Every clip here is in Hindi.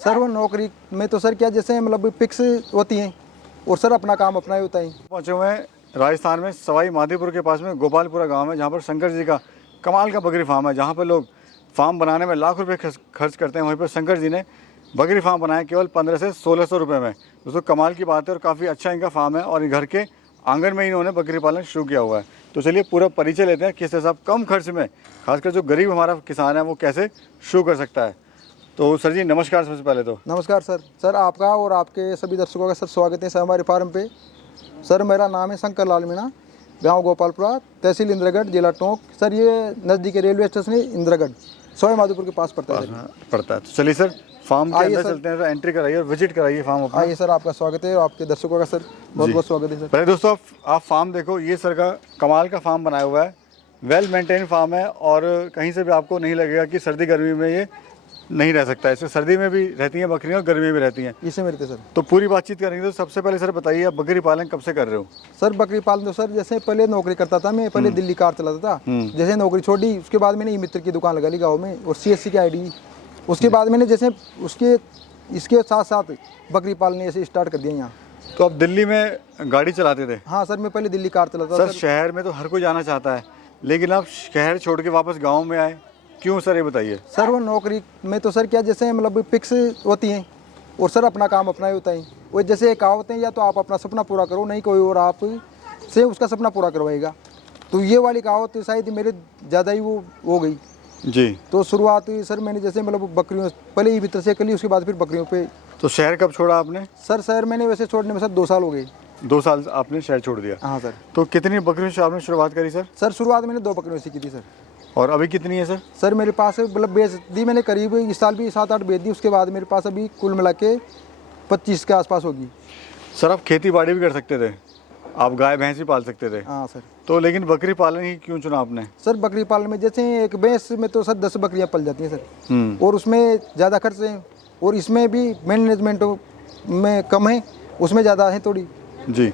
सर वो नौकरी में तो सर क्या जैसे मतलब फिक्स होती हैं और सर अपना काम अपना ही होता है। पहुँचे हुए हैं राजस्थान में सवाई माधोपुर के पास में गोपालपुरा गांव है, जहां पर शंकर जी का कमाल का बकरी फार्म है, जहां पर लोग फार्म बनाने में लाख रुपए खर्च करते हैं। वहीं पर शंकर जी ने बकरी फार्म बनाया केवल 1500 से 1600 रुपये में। दोस्तों कमाल की बात है और काफ़ी अच्छा इनका फार्म है और घर के आंगन में इन्होंने बकरी पालन शुरू किया हुआ है। तो चलिए पूरा परिचय लेते हैं किस हिसाब कम खर्च में खासकर जो गरीब हमारा किसान है वो कैसे शुरू कर सकता है। तो सर जी नमस्कार। सबसे पहले तो नमस्कार सर। सर आपका और आपके सभी दर्शकों का सर स्वागत है सर हमारे फार्म पे। सर मेरा नाम है शंकर लाल मीणा, गांव गोपालपुरा, तहसील इंद्रगढ़, जिला टोंक। सर ये नज़दीक रेलवे स्टेशन है इंद्रगढ़, सवाई माधोपुर के पास पड़ता है। तो चलिए सर फार्म के अंदर चलते हैं, तो एंट्री कराइए और विजिट कराइए फार्म अपना। आइए सर, आपका स्वागत है और आपके दर्शकों का सर बहुत बहुत स्वागत है सर। पहले दोस्तों आप फार्म देखो, ये सर का कमाल का फार्म बनाया हुआ है, वेल मेंटेन फार्म है और कहीं से भी आपको नहीं लगेगा कि सर्दी गर्मी में ये नहीं रह सकता है। इसमें सर्दी में भी रहती हैं बकरियां और गर्मी में भी रहती हैं। इसे मेरे सर तो पूरी बातचीत करेंगे। तो सबसे पहले सर बताइए आप बकरी पालन कब से कर रहे हो? सर बकरी पालन तो सर जैसे पहले नौकरी करता था मैं, पहले दिल्ली कार चलाता था। जैसे नौकरी छोड़ी उसके बाद मैंने ई मित्र की दुकान लगा ली गाँव में और CSC की ID। उसके बाद मैंने जैसे इसके साथ साथ बकरी पालने ऐसे स्टार्ट कर दिया यहाँ। तो आप दिल्ली में गाड़ी चलाते थे? हाँ सर, मैं पहले दिल्ली कार चलाता था। सर शहर में तो हर कोई जाना चाहता है, लेकिन आप शहर छोड़ के वापस गाँव में आए क्यों सर, ये बताइए। सर वो नौकरी में तो सर क्या जैसे मतलब फिक्स होती हैं और सर अपना काम अपना ही होता है। वो जैसे कहावत है, या तो आप अपना सपना पूरा करो, नहीं कोई और आप से उसका सपना पूरा करवाएगा। तो ये वाली कहावत शायद मेरे ज़्यादा ही वो हो गई जी। तो शुरुआत सर मैंने जैसे मतलब बकरियों पहले ही भीतर से कर ली, उसके बाद फिर बकरियों पे। तो शहर कब छोड़ा आपने? सर शहर मैंने वैसे छोड़ने में सर 2 साल हो गए। 2 साल आपने शहर छोड़ दिया? हाँ सर। तो कितनी बकरियों से आपने शुरुआत करी सर? सर शुरुआत मैंने 2 बकरियों से की थी सर। और अभी कितनी है सर? सर मेरे पास मतलब बेच दी मैंने, करीब इस साल भी 7-8 बेच दी। उसके बाद मेरे पास अभी कुल मिला के 25 के आसपास होगी। सर आप खेती बाड़ी भी कर सकते थे, आप गाय भैंस भी पाल सकते थे। हाँ सर। तो लेकिन बकरी पालन ही क्यों चुना आपने? सर बकरी पालन में जैसे एक भैंस में तो सर 10 बकरियां पल जाती हैं सर, और उसमें ज़्यादा खर्च है और इसमें भी मैनेजमेंट में कम है, उसमें ज़्यादा है थोड़ी। जी।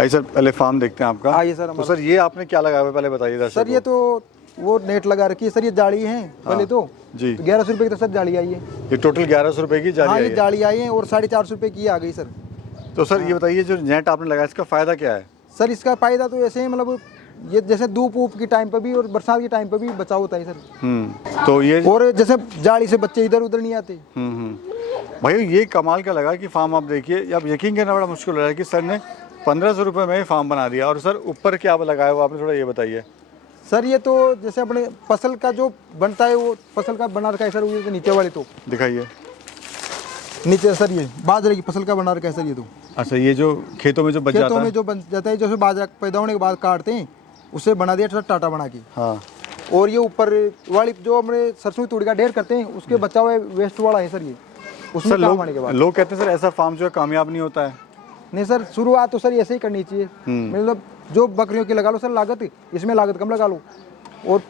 आइए सर पहले फार्म देखते हैं आपका। आइए सर। तो सर ये आपने क्या लगाया हुआ है पहले बताइए सर। ये तो वो नेट लगा रखी है सर, ये जाली है पहले तो जी। 1100 रुपये की तो सर जाली आई है। ये टोटल 1100 रुपये की जाली हाँ आई ये है। जाली आई है और 450 रुपये की आ गई सर। तो सर ये बताइए जो नेट आपने लगाया इसका फ़ायदा क्या है? सर इसका फ़ायदा तो ऐसे ही मतलब ये जैसे धूप ऊप की टाइम पर भी और बरसात के टाइम पर भी बचाव होता है सर। तो ये और जैसे जाली से बच्चे इधर उधर नहीं आते। भाई ये कमाल का लगा कि फार्म आप देखिए, अब यकीन करना बड़ा मुश्किल हो रहा है कि सर ने 1500 रुपये में फार्म बना दिया। और सर ऊपर क्या लगाया हुआ आपने, थोड़ा ये बताइए। सर ये तो जैसे अपने फसल का जो बनता है वो फसल का बना रखा है सर। ये तो नीचे वाले तो दिखाइए नीचे सर, ये बाजरे की फसल का बना रखा है सर ये तो। अच्छा, ये जो खेतों में जो बच जाता खेतों है, में जो बन जाता है, जैसे बाजरा पैदा होने के बाद काटते हैं उससे बना दिया सर टाटा बना के। हाँ। और ये ऊपर वाली जो हमारे सरसों की तूड़ी का ढेर करते हैं उसके बचा हुआ वेस्ट वाला है सर ये, उसमें काम आने के बाद। लोग कहते हैं सर ऐसा फार्म जो है कामयाब नहीं होता है। नहीं सर, शुरुआत तो सर ऐसे ही करनी चाहिए। मतलब जो बकरियों की लगा लो सर लागत, इसमें लागत कम लगा लो और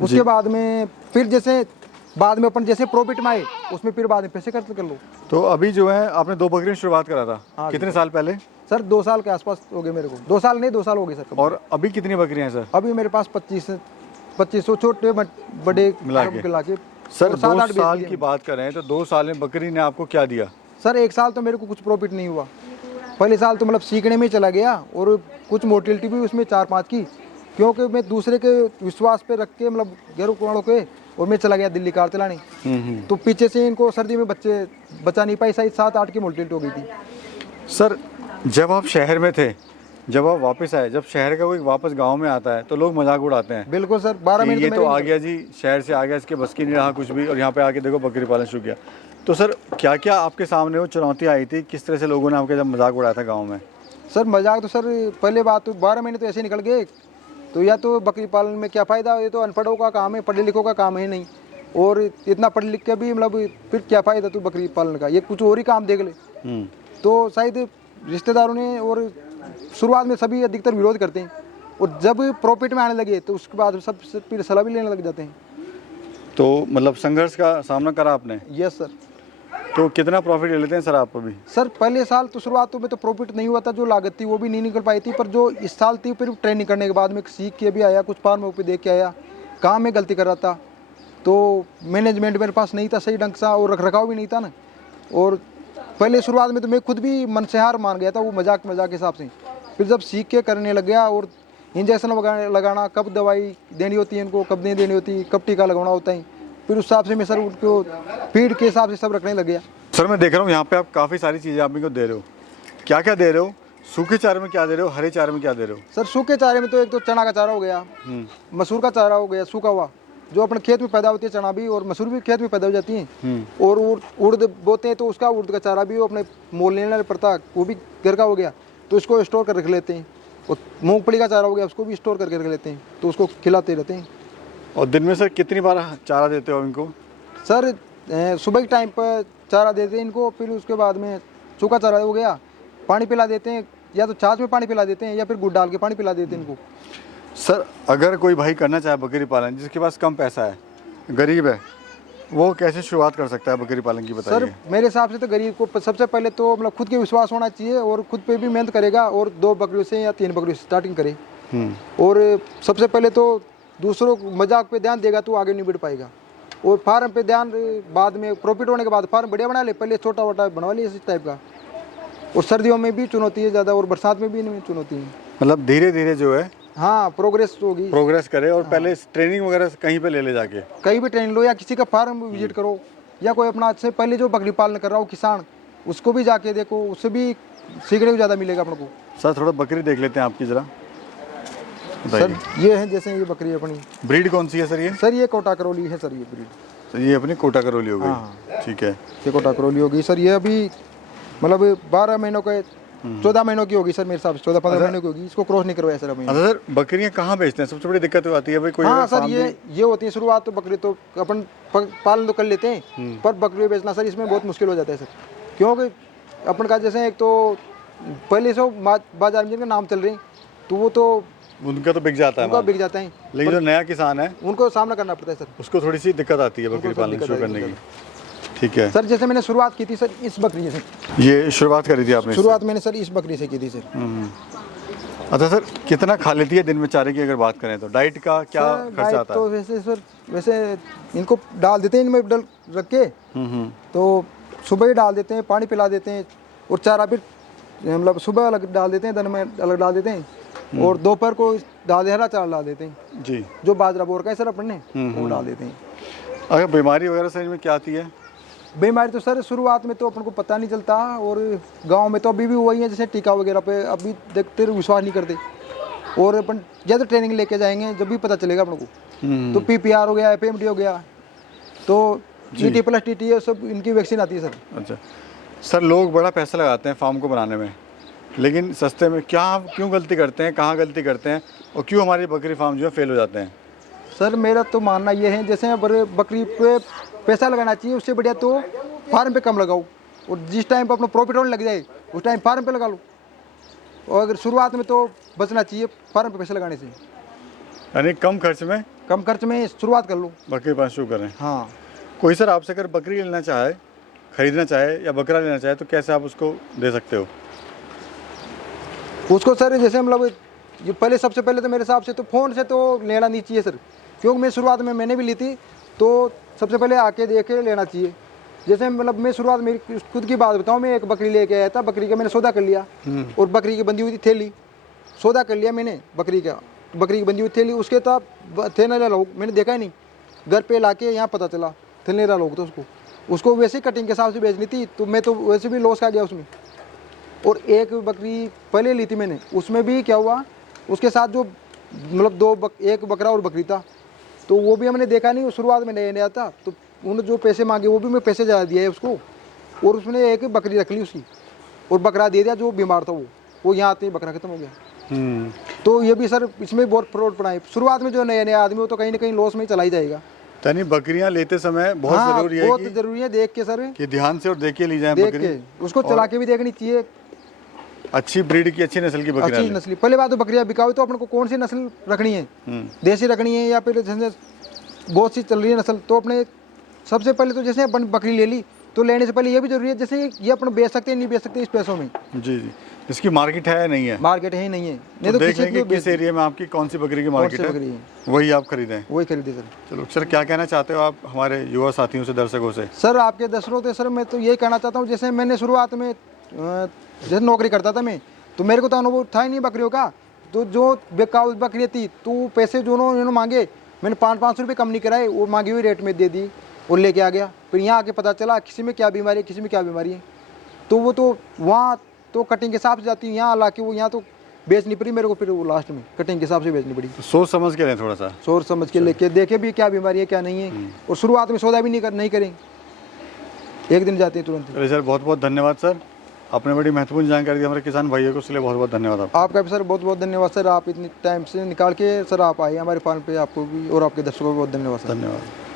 उसके बाद में फिर जैसे बाद में अपन जैसे प्रॉफिट में आए उसमें फिर बाद में पैसे खर्च कर लो। तो अभी जो है आपने 2 बकरियों से शुरुआत करा था। हाँ, कितने साल पहले? सर 2 साल के आसपास हो गए मेरे को। 2 साल नहीं, 2 साल हो गए सर। और अभी कितनी बकरियां हैं सर? अभी मेरे पास 2500 छोटे बड़े मिला के। सर 2 साल की बात करें तो 2 साल में बकरी ने आपको क्या दिया? सर 1 साल तो मेरे को कुछ प्रॉफिट नहीं हुआ। पहले साल तो मतलब सीखने में चला गया और कुछ मोटिलिटी भी उसमें 4-5 की, क्योंकि मैं दूसरे के विश्वास पे रख के मतलब गैरों वालों के, और मैं चला गया दिल्ली कार चलाने। तो पीछे से इनको सर्दी में बच्चे बचा नहीं पाई, शायद 7-8 की मोटिलिटी हो गई थी। सर जब आप शहर में थे, जब आप वापस आए, जब शहर का कोई वापस गांव में आता है तो लोग मजाक उड़ाते हैं। बिल्कुल सर, 12 मिनट ये तो आ गया जी, शहर से आ गया, इसके बस की नहीं रहा कुछ भी, और यहाँ पे आके देखो बकरी पालन शुरू किया। तो सर क्या क्या आपके सामने वो चुनौतियाँ आई थी, किस तरह से लोगों ने आपके जब मजाक उड़ाया था गाँव में? सर मजाक तो सर पहले बात तो 12 महीने तो ऐसे निकल गए। तो या तो बकरी पालन में क्या फ़ायदा, ये तो अनपढ़ों का काम है, पढ़े लिखों का काम है नहीं। और इतना पढ़ लिख के भी मतलब फिर क्या फ़ायदा तू बकरी पालन का, ये कुछ और ही काम देख ले। तो शायद रिश्तेदारों ने और शुरुआत में सभी अधिकतर विरोध करते हैं, और जब प्रॉफिट में आने लगे तो उसके बाद सब फिर सलाह भी लेने लग जाते हैं। तो मतलब संघर्ष का सामना करा आपने? Yes sir. तो कितना प्रॉफिट ले लेते हैं सर आप अभी? सर पहले साल तो शुरुआत में तो प्रॉफिट नहीं हुआ था, जो लागत थी वो भी नहीं निकल पाई थी। पर जो इस साल थी फिर ट्रेनिंग करने के बाद में सीख के भी आया, कुछ फार्म पे देख के आया, कहाँ मैं गलती कर रहा था। तो मैनेजमेंट मेरे पास नहीं था सही ढंग सा, और रख रखाव भी नहीं था ना। और पहले शुरुआत में तो मैं खुद भी मन से हार मान गया था, वो मजाक के हिसाब से। फिर जब सीख के करने लग गया और इंजेक्शन लगाना, कब दवाई देनी होती है इनको, कब नहीं देनी होती, कब टीका लगाना होता है, फिर उस हिसाब से मैं सर उनको फीड के हिसाब से सब रखने लग गया। सर मैं देख रहा हूँ यहाँ पे आप काफ़ी सारी चीज़ें आप मेरे को दे रहे हो, क्या क्या दे रहे हो? सूखे चारे में क्या दे रहे हो, हरे चारे में क्या दे रहे हो? सर सूखे चारे में तो एक तो चना का चारा हो गया, मसूर का चारा हो गया सूखा हुआ, जो अपने खेत में पैदा होती है, चना भी और मसूर भी खेत में पैदा हो जाती है। और उड़द बोते हैं तो उसका उड़द का चारा भी वो अपने मोल लेना पड़ता, वो भी घर का हो गया, तो इसको स्टोर कर रख लेते हैं। और मूंगफली का चारा हो गया, उसको भी स्टोर करके रख लेते हैं, तो उसको खिलाते रहते हैं। और दिन में सर कितनी बार चारा देते हो इनको? सर सुबह के टाइम पर चारा देते हैं इनको, फिर उसके बाद में सूखा चारा हो गया, पानी पिला देते हैं, या तो छाछ में पानी पिला देते हैं या फिर गुड़ डाल के पानी पिला देते हैं इनको। सर अगर कोई भाई करना चाहे बकरी पालन, जिसके पास कम पैसा है, गरीब है, वो कैसे शुरुआत कर सकता है बकरी पालन की, बताइए? सर मेरे हिसाब से तो गरीब को सबसे पहले तो मतलब खुद के विश्वास होना चाहिए और खुद पे भी मेहनत करेगा और 2 बकरियों से या 3 बकरियों से स्टार्टिंग करे। और सबसे पहले तो दूसरों को मजाक पे ध्यान देगा तो आगे नहीं बढ़ पाएगा। और फार्म पे ध्यान बाद में प्रॉफिट होने के बाद फार्म बढ़िया बना ले, पहले छोटा मोटा बनवा ले इस टाइप का। और सर्दियों में भी चुनौती है ज़्यादा और बरसात में भी चुनौती है। मतलब धीरे धीरे जो है हाँ प्रोग्रेस होगी, प्रोग्रेस करे और पहले ट्रेनिंग वगैरह कहीं पे ले जाके कहीं भी ट्रेनिंग लो या किसी का फार्म विजिट करो, या कोई अपना अच्छे पहले जो बकरी पालन कर रहा हो किसान, उसको भी जाके देखो, उससे भी सीखने को ज़्यादा मिलेगा अपन को। सर थोड़ा बकरी देख लेते हैं आपकी ज़रा, सर ये है जैसे ये बकरी अपनी, ब्रीड कौन सी है सर ये? सर ये कोटा करौली है सर, ये ब्रीड। तो ये अपनी कोटा करौली हो गई। हाँ। ठीक है, ये कोटा करौली होगी सर। ये अभी मतलब 12 महीनों के 14 महीनों की होगी सर, मेरे हिसाब से 14-15 महीनों की होगी। इसको क्रॉस नहीं करवाया सर अभी। अच्छा सर बकरियां कहाँ बेचते हैं? सबसे बड़ी दिक्कत तो आती है भाई कोई हाँ सर ये होती है शुरुआत तो बकरी तो अपन पालन तो कर लेते हैं, पर बकरी बेचना सर इसमें बहुत मुश्किल हो जाता है सर, क्योंकि अपन का जैसे एक तो पहले से बाजार में जिनका नाम चल रही तो वो तो उनका तो बिक जाता है, उनका बिक जाता है, लेकिन जो नया किसान है उनको सामना करना पड़ता है सर, उसको थोड़ी सी दिक्कत आती है बकरी पालन शुरू करने की। ठीक है सर, जैसे मैंने शुरुआत की थी सर इस बकरी से, ये शुरुआत करी थी आपने? शुरुआत मैंने सर इस बकरी से की थी सर। अच्छा सर कितना खा लेती है दिन में चारे की अगर बात करें तो? डाइट का क्या खर्चा आता है? तो वैसे सर वैसे इनको डाल देते हैं इनमें डल रख के, तो सुबह ही डाल देते हैं, पानी पिला देते हैं और चारा भी मतलब सुबह अलग डाल देते हैं, दिन में अलग डाल देते हैं और दोपहर को हरा चारा डाल देते हैं जी, जो बाजरा बोर का है सर अपन ने वो डाल देते हैं। अगर बीमारी वगैरह सर में क्या आती है? बीमारी तो सर शुरुआत में तो अपन को पता नहीं चलता, और गांव में तो अभी भी वही है, जैसे टीका वगैरह पे अभी देखते विश्वास नहीं करते, और अपन जब ट्रेनिंग लेके जाएंगे जब भी पता चलेगा अपन को। तो PPR हो गया, FMD हो गया, तो GT+TT है, सब इनकी वैक्सीन आती है सर। अच्छा सर लोग बड़ा पैसा लगाते हैं फार्म को बनाने में, लेकिन सस्ते में क्यों गलती करते हैं, कहाँ गलती करते हैं और क्यों हमारी बकरी फार्म जो है फेल हो जाते हैं? सर मेरा तो मानना ये है जैसे बकरी पे पैसा लगाना चाहिए, उससे बढ़िया तो फार्म पे कम लगाओ, और जिस टाइम पर अपना प्रॉफिट होने लग जाए उस टाइम फार्म पे लगा लो। और अगर शुरुआत में तो बचना चाहिए फार्म पे पैसा लगाने से, यानी कम खर्च में शुरुआत कर लो, बकरी पालन शुरू करें। हाँ कोई सर आपसे अगर बकरी लेना चाहे, खरीदना चाहे या बकरा लेना चाहे तो कैसे आप उसको दे सकते हो? उसको सर जैसे मतलब ये पहले सबसे पहले तो मेरे हिसाब से तो फ़ोन से तो लेना नहीं चाहिए सर, क्योंकि मैं शुरुआत में मैंने भी ली थी, तो सबसे पहले आके देख के लेना चाहिए। जैसे मतलब मैं शुरुआत मेरी खुद की बात बताऊँ, मैं एक बकरी लेके आया था, बकरी का मैंने सौदा कर लिया और बकरी की बंधी हुई थी थैली, सौदा कर लिया मैंने बकरी की बंधी हुई थैली, उसके तो थैलेरा लोग मैंने देखा ही नहीं, घर पे लाके यहाँ पता चला थैलेरा लोग, तो उसको वैसे कटिंग के हिसाब से बेचनी थी, तो मैं तो वैसे भी लॉस खा गया उसमें। और एक बकरी पहले ली थी मैंने, उसमें भी क्या हुआ, उसके साथ जो मतलब एक बकरा और बकरी था, तो वो भी हमने देखा नहीं, शुरुआत में नया था, तो उन्होंने जो पैसे मांगे वो भी मैं पैसे ज़्यादा दिया है उसको, और उसने एक बकरी रख ली उसकी और बकरा दे दिया जो बीमार था, वो यहाँ आते ही बकरा खत्म हो गया। तो ये भी सर इसमें बहुत फ्रॉड पड़ा है। शुरुआत में जो नए आदमी हो तो कहीं ना कहीं लॉस में चला ही जाएगा। यानी बकरियां लेते समय बहुत जरूरी है, बहुत जरूरी है देख के सर, कि ध्यान से और देख के ली जाए देख बकरी, के उसको चला के भी देखनी चाहिए, अच्छी ब्रीड की अच्छी नस्ल की बकरियां, अच्छी नस्ल। पहले बात तो बकरियां बिकाओ तो अपन को कौन सी नस्ल रखनी है, देसी रखनी है या फिर जैसे बहुत सी चल रही है नस्ल, तो अपने सबसे पहले तो जैसे अपन बकरी ले ली तो लेने से पहले ये भी जरूरी है, जैसे ये अपन बेच सकते हैं नहीं बेच सकते इस पैसों में, जी जी, इसकी मार्केट है नहीं है, मार्केट है ही नहीं है, नहीं तो तो देख किसी लेंगे को किस एरिया में आपकी कौन सी बकरी की मार्केट बकरी है, है वही आप खरीदें। वही खरीदे सर। चलो सर, क्या कहना चाहते हो आप हमारे युवा साथियों से, दर्शकों से? सर आपके दर्शकों से सर मैं तो यही कहना चाहता हूँ, जैसे मैंने शुरुआत में जैसे नौकरी करता था मैं, तो मेरे को तो अनुभव था ही नहीं बकरियों का, तो जो बेकाबू बकरी थी तो पैसे जो उन्होंने मांगे मैंने 500 रुपये कम नहीं कराए, वो मांगी हुई रेट में दे दी और लेके आ गया। फिर यहाँ आके पता चला किसी में क्या बीमारी है किसी में क्या बीमारी है, तो वो तो वहाँ तो कटिंग के हिसाब से जाती है, यहाँ ला के वो यहाँ तो बेचनी पड़ी मेरे को, फिर वो लास्ट में कटिंग के हिसाब से बेचनी पड़ी। तो सोच समझ के लें थोड़ा सा, सोच समझ के लेके देखे भी क्या बीमारी है क्या नहीं है, और शुरुआत में सौदा भी नहीं करेंगे, एक दिन जाते हैं तुरंत। चलिए सर, बहुत बहुत धन्यवाद सर, आपने बड़ी महत्वपूर्ण जानकारी दी हमारे किसान भाइयों को, इसलिए बहुत बहुत धन्यवाद आपका। आपका भी सर बहुत बहुत धन्यवाद सर, आप इतनी टाइम से निकाल के सर आप आए हमारे फार्म पे, आपको भी और आपके दर्शकों को बहुत धन्यवाद सर। धन्यवाद।